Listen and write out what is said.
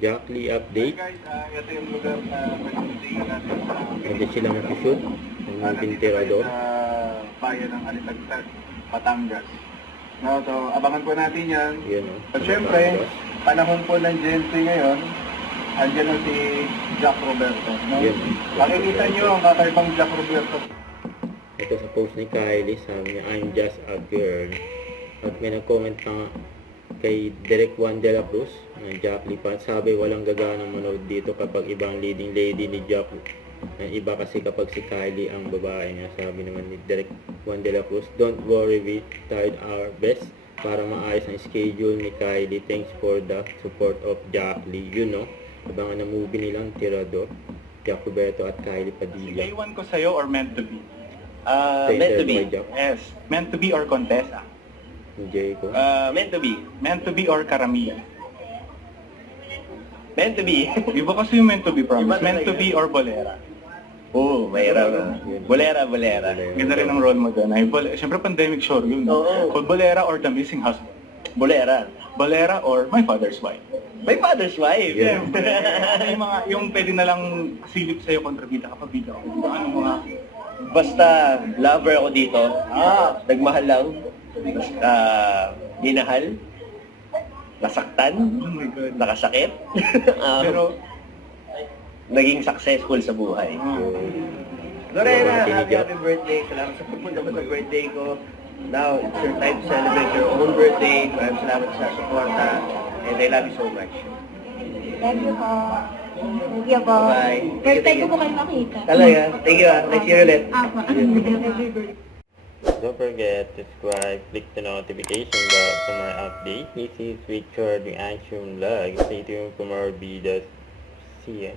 Jack Lee update. Guys, ito yung lugar na pag-ibigay natin sa Hindi sila mag-shoot. Ang Pinterador. bayan ng Alitagtag, Batangas. No, so, abangan po natin yan. Yun, no? At syempre, panahon po ng Gen Z ngayon, andyan na si Jack Roberto. No? Yun. Makikita nyo ang kakaibang Jack Roberto. Ito sa post ni Kylie, sabi niya, I'm just a girl. At may nag-comment na kay Direk Juan de la Cruz, ng Jack Lee pa. Sabi, walang gaganang manood dito kapag ibang leading lady ni Jack. Iba kasi kapag si Kylie ang babae niya. Sabi naman ni Direk Juan de la Cruz, don't worry, we tried our best para maayos ang schedule ni Kylie. Thanks for the support of Jack Lee. You know, abangan na movie nilang Tirador, Jack Roberto at Kylie Padilla. Iwan ko sa'yo or meant to be? Meant to be. Yes. Meant to be or Contessa? Jay ko. Meant to be. Meant to be or Karamihan? Meant to be. Iba kasi yung meant to be, promise. Iba Meant to talaga. be or Bolera? Oo, mahirap na. Bolera. Ganda rin ang role mo doon. Siyempre pandemic sure yun. Oo. Kung Bolera or The Missing Husband? Bolera. Bolera or My Father's Wife? My father's wife. Yeah. yung pwede na lang silip sa'yo kontrabida kapag bida ako. Ano mga... Basta lover ako dito. Nagmahal lang. Basta minahal. Nasaktan. Oh my God. Nakasakit. Pero... Naging successful sa buhay. Lorena, happy birthday. Salamat sa pagpunta mo sa birthday ko. Now, it's your time to celebrate your own birthday. Maraming salamat sa suporta. And I love you so much. Thank you po. Thank you po. Bye. First time ko po kayo makita. Talaga. Thank you Next year ulit. Apo. Don't forget to subscribe, click the notification bell for more updates. This is Richard, the Action Vlog. Stay tuned for more videos. See ya.